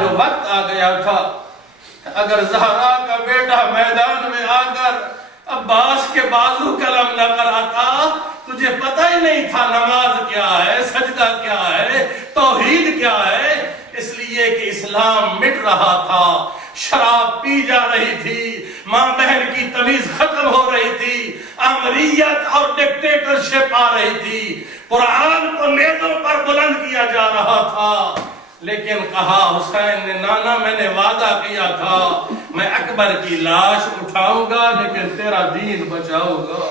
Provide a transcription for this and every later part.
جو وقت آ گیا تھا اگر زہرا کا بیٹا میدان میں آ کر عباس کے بازو قلم نہ کراتا، تجھے پتہ ہی نہیں تھا نماز کیا ہے، سجدہ کیا ہے، توحید کیا ہے، اس لیے کہ اسلام مٹ رہا تھا، شراب پی جا رہی تھی، ماں بہن کی تمیز ختم ہو رہی تھی، آمریت اور ڈکٹیٹرشپ آ رہی تھی، قرآن کو نیزوں پر بلند کیا جا رہا تھا۔ لیکن کہا حسین نے، نانا میں نے وعدہ کیا تھا میں اکبر کی لاش اٹھاؤں گا لیکن تیرا دین بچاؤں گا۔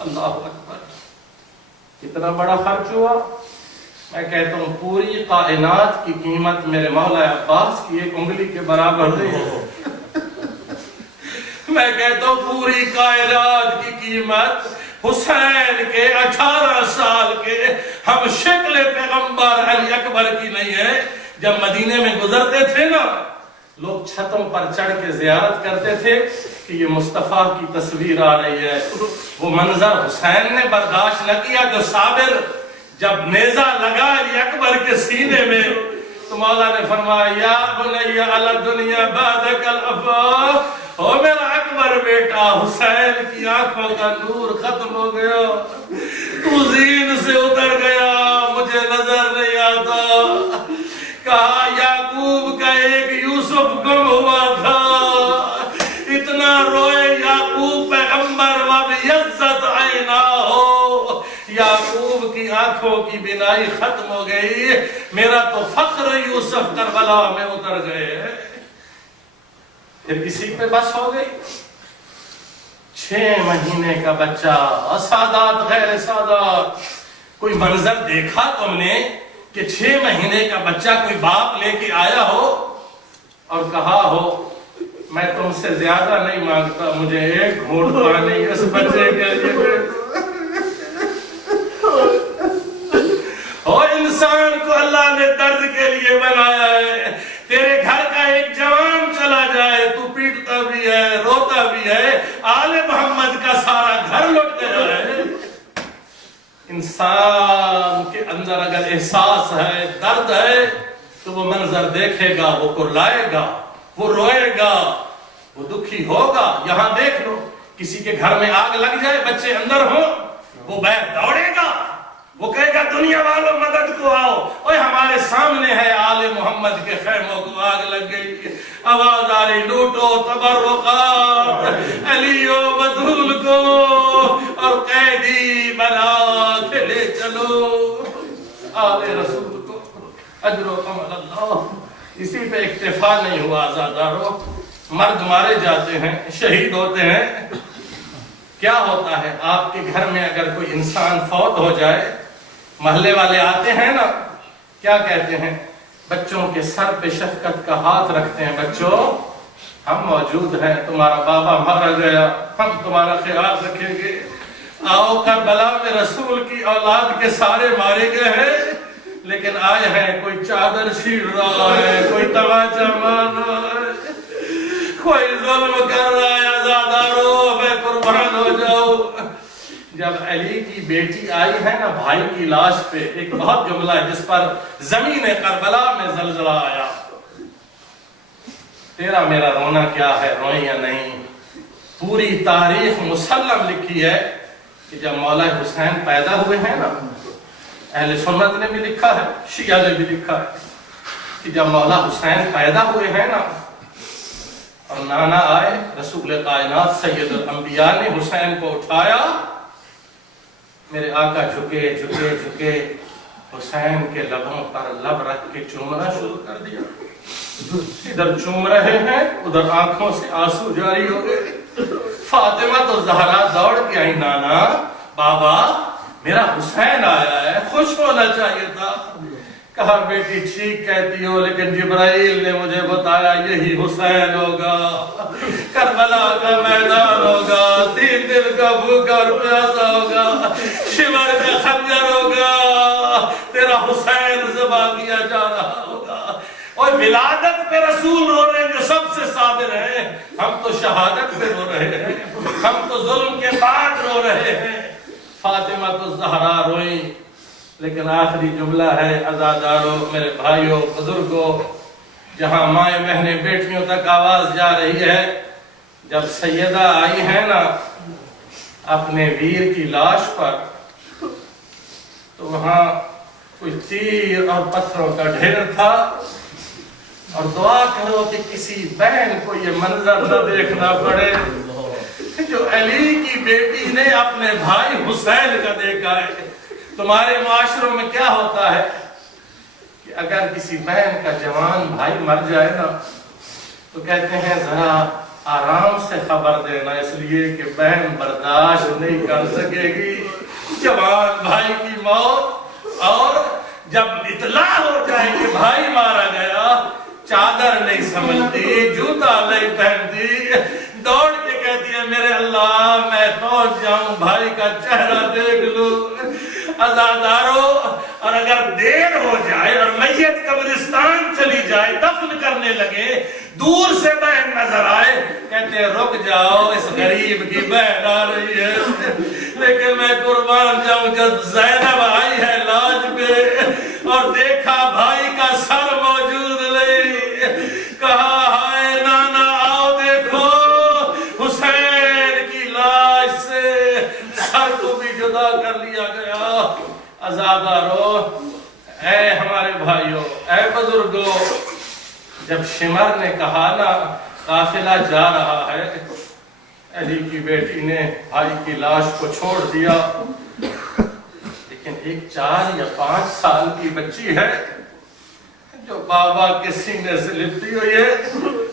اللہ اکبر، کتنا بڑا خرچ ہوا۔ میں کہتا ہوں پوری کائنات کی قیمت میرے مولا عباس کی ایک انگلی کے برابر نہیں ہے۔ میں کہتا ہوں پوری کائنات کی قیمت حسین کے 18 سال کے ہم شکل پیغمبر علی اکبر کی نہیں ہے۔ جب مدینے میں گزرتے تھے نا، لوگ چھتوں پر چڑھ کے زیارت کرتے تھے کہ یہ مصطفیٰ کی تصویر آ رہی ہے۔ وہ منظر حسین نے برداشت نہ کیا جو صابر جب نیزہ لگا علی اکبر کے سینے میں تو مولا نے فرمایا یا بنی علی دنیا بعدک الافا، او میرا اکبر بیٹا حسین کی آنکھوں کا نور ختم ہو گیا، تو زین سے اتر گیا، مجھے نظر نہیں آتا۔ کہا یعقوب کا ایک یوسف گم ہوا تھا، اتنا روئے یعقوب پیغمبر وَبِيَضَّتْ عَيْنَاهُ، یعقوب کی آنکھوں کی بینائی ختم ہو گئی، میرا تو فخر یوسف کربلا میں اتر گئے۔ پھر کسی پہ بس ہو گئی، 6 مہینے کا بچہ، سادات غیر سادات۔ کوئی منظر دیکھا تم نے کہ 6 مہینے کا بچہ کوئی باپ لے کے آیا ہو اور کہا ہو میں تم سے زیادہ نہیں مانگتا، مجھے ایک گھونٹ پانی اس بچے کے لیے۔ اور انسان کو اللہ نے درد کے لیے بنایا ہے۔ تیرے گھر کا ایک جوان چلا جائے تو پیٹتا بھی ہے، روتا بھی ہے، آل محمد کا سارا گھر لٹ گیا ہے۔ انسان کے اندر اگر احساس ہے، درد ہے تو وہ منظر دیکھے گا، وہ کرلائے گا، وہ روئے گا، وہ دکھی ہوگا۔ یہاں دیکھ لو، کسی کے گھر میں آگ لگ جائے، بچے اندر ہوں، وہ باہر دوڑے گا، وہ کہے گا دنیا والوں مدد کو آؤ، اوہ ہمارے سامنے ہے آل محمد کے خیموں کو آگ لگ گئی، آواز آ رہی لوٹو تبرقات علی و بطول کو اور قیدی بنا کے لے چلو آل رسول کو، اجر و کمال اللہ۔ اسی پہ اکتفا نہیں ہوا عزادارو، مرد مارے جاتے ہیں، شہید ہوتے ہیں۔ کیا ہوتا ہے آپ کے گھر میں اگر کوئی انسان فوت ہو جائے، محلے والے آتے ہیں نا، کیا کہتے ہیں؟ بچوں کے سر پہ شفقت کا ہاتھ رکھتے ہیں، بچوں ہم موجود ہیں، تمہارا بابا مارا گیا، ہم تمہارا خیال رکھیں گے، آؤ کربلا میں رسول کی اولاد کے سارے مارے گئے ہیں لیکن آئے ہیں، کوئی چادر چھیڑ رہا ہے، کوئی تماچا مار رہا ہے، کوئی ظلم کر رہا ہے، عزادارو میں قربان ہو جاؤ۔ جب علی کی بیٹی آئی ہے نا بھائی کی لاش پہ، ایک بہت جملہ ہے جس پر زمین کربلا میں زلزلہ آیا، تیرا میرا رونا کیا ہے، روئیں یا نہیں؟ پوری تاریخ مسلم لکھی ہے کہ جب مولا حسین پیدا ہوئے ہیں نا، اہل سنت نے بھی لکھا ہے، شیعہ نے بھی لکھا ہے کہ جب مولا حسین پیدا ہوئے ہیں نا اور نانا آئے، رسول کائنات سید الانبیاء نے حسین کو اٹھایا، میرے آقا جھکے جھکے جھکے حسین کے لبوں پر لب رکھ کے چومنا شروع کر دیا، ادھر چوم رہے ہیں، ادھر آنکھوں سے آنسو جاری ہو گئے۔ فاطمہ تو زہرا دوڑ کے آئی، نانا بابا میرا حسین آیا ہے، خوش ہونا چاہیے تھا۔ کہا بیٹی ٹھیک کہتی ہو لیکن جبرائیل نے مجھے بتایا یہی حسین ہوگا، کربلا کا میدان ہوگا، 3 دن کا بھوکا اور پیاسا ہوگا، شمر کا خنجر ہوگا، تیرا حسین ذبح کیا جا رہا ہوگا۔ اور ولادت پہ رسول رو رہے ہیں جو سب سے صابر ہیں، ہم تو شہادت پہ رو رہے ہیں، ہم تو ظلم کے بعد رو رہے ہیں۔ فاطمہ تو زہرا روئیں، لیکن آخری جملہ ہے عزادارو، میرے بھائیوں، بزرگوں، جہاں مائیں بہنیں بیٹیوں تک آواز جا رہی ہے، جب سیدہ آئی ہے نا اپنے ویر کی لاش پر، تو وہاں کوئی تیر اور پتھروں کا ڈھیر تھا، اور دعا کرو کہ کسی بہن کو یہ منظر نہ دیکھنا پڑے جو علی کی بیٹی نے اپنے بھائی حسین کا دیکھا ہے۔ تمہارے معاشروں میں کیا ہوتا ہے کہ اگر کسی بہن کا جوان بھائی مر جائے نا تو کہتے ہیں ذرا آرام سے خبر دینا، اس لیے کہ بہن برداشت نہیں کر سکے گی جوان بھائی کی موت۔ اور جب اطلاع ہو جائے کہ بھائی مارا گیا، چادر نہیں سنبھلتی، جوتا نہیں پہنتی، دوڑ کے کہتی ہے میرے اللہ میں پہنچ جاؤں، بھائی کا چہرہ دیکھ لوں۔ عزادارو، اور اگر دیر ہو جائے اور میت قبرستان چلی جائے، دفن کرنے لگے، دور سے بہن نظر آئے، کہتے ہیں رک جاؤ اس غریب کی بہن آ رہی ہے۔ لیکن میں قربان جاؤں، جب زینب آئی ہے لاج پہ اور دیکھا بھائی کا سر موجود نہیں، کہا ہائے نانا آؤ دیکھو، حسین کی لاش سے سر کو بھی جدا کر لیا گیا۔ عزادارو، اے ہمارے بھائیوں، اے بزرگوں، جب شمر نے کہا نا قافلہ جا رہا ہے، علی کی بیٹی نے بھائی کی لاش کو چھوڑ دیا، لیکن ایک 4 یا 5 سال کی بچی ہے جو بابا کے سینے سے لپٹی ہوئی ہے،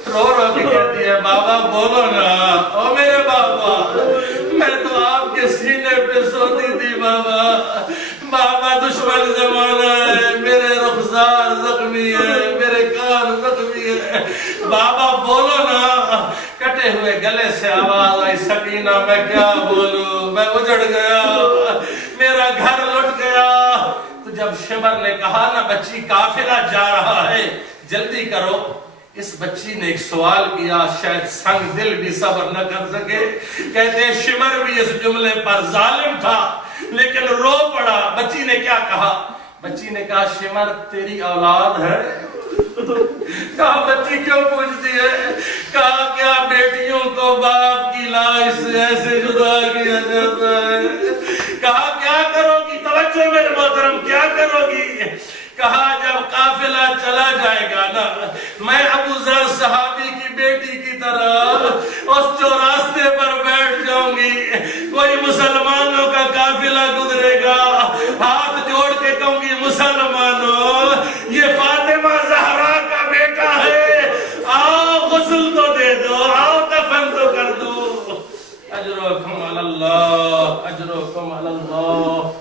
رو رو کے کہتی ہے بابا بولو نا، او میرے بابا، میں تو آپ کے سینے پہ سوتی تھی بابا، بابا دشمن زمانہ ہے، میرے رخسار زخمی ہے، میرے کان زخمی ہے، بابا بولو نا۔ کٹے ہوئے گلے سے آواز آئی، سکینہ میں کیا بولوں، میں اجڑ گیا، میرا گھر لٹ گیا۔ تو جب شمر نے کہا نا بچی قافلہ جا رہا ہے، جلدی کرو، اس بچی نے ایک سوال کیا، شاید سنگ دل بھی صبر نہ کر سکے۔ کہتے ہیں شمر بھی اس جملے پر ظالم تھا لیکن رو پڑا۔ بچی نے کیا کہا؟ بچی نے کہا شمر تیری اولاد ہے؟ کہا بچی کیوں پوچھتی ہے؟ کہا کیا بیٹیوں کو باپ کی لاش سے ایسے جدا کیا جاتا ہے؟ کہا کیا کرو گی؟ توجہ میرے محترم، کیا کرو گی؟ کہا جب قافلہ چلا جائے گا نا، میں ابو ذر صحابی کی بیٹی کی طرح اس چوراستے پر بیٹھ جاؤں گی، کوئی مسلمانوں کا قافلہ گزرے گا، ہاتھ جوڑ کے کہوں گی مسلمانوں یہ فاطمہ زہرا کا بیٹا ہے، آؤ غسل تو دے دو، آؤ دفن تو کر دو۔ اجرکم علی اللہ، اجرکم علی اللہ،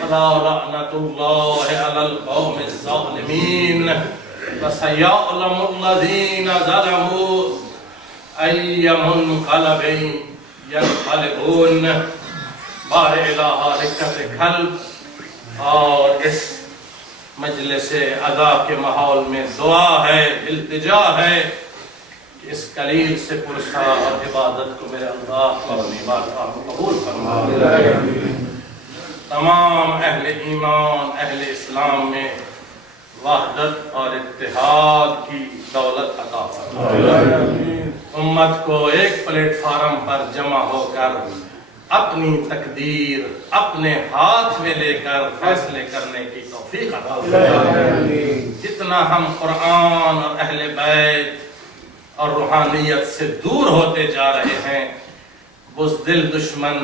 ولا لعنت اللہ علی القوم الظالمین، وسیعلم الذین ظلموا ای منقلب ینقلبون۔ بار الہ رکت قلب اور اس مجلس ادا کے ماحول میں دعا ہے، التجا ہے کہ اس قلیل سے پرسا اور عبادت کو میرے اللہ کو اپنی بارگاہ میں قبول فرما۔ تمام اہل ایمان، اہل اسلام میں وحدت اور اتحاد کی دولت عطا فرما۔ امت کو ایک پلیٹ فارم پر جمع ہو کر اپنی تقدیر اپنے ہاتھ میں لے کر فیصلے کرنے کی توفیق عطا فرما۔ جتنا ہم قرآن اور اہل بیت اور روحانیت سے دور ہوتے جا رہے ہیں، بزدل دشمن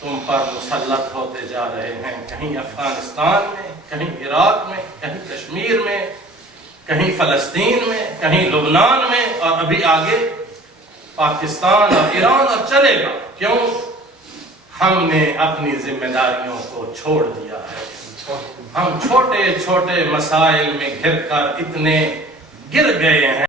تم پر مسلط ہوتے جا رہے ہیں، کہیں افغانستان میں، کہیں عراق میں، کہیں کشمیر میں، کہیں فلسطین میں، کہیں لبنان میں، اور ابھی آگے پاکستان اور ایران، اور چلے گا۔ کیوں؟ ہم نے اپنی ذمہ داریوں کو چھوڑ دیا ہے۔ ہم چھوٹے چھوٹے مسائل میں گھر کر اتنے گر گئے ہیں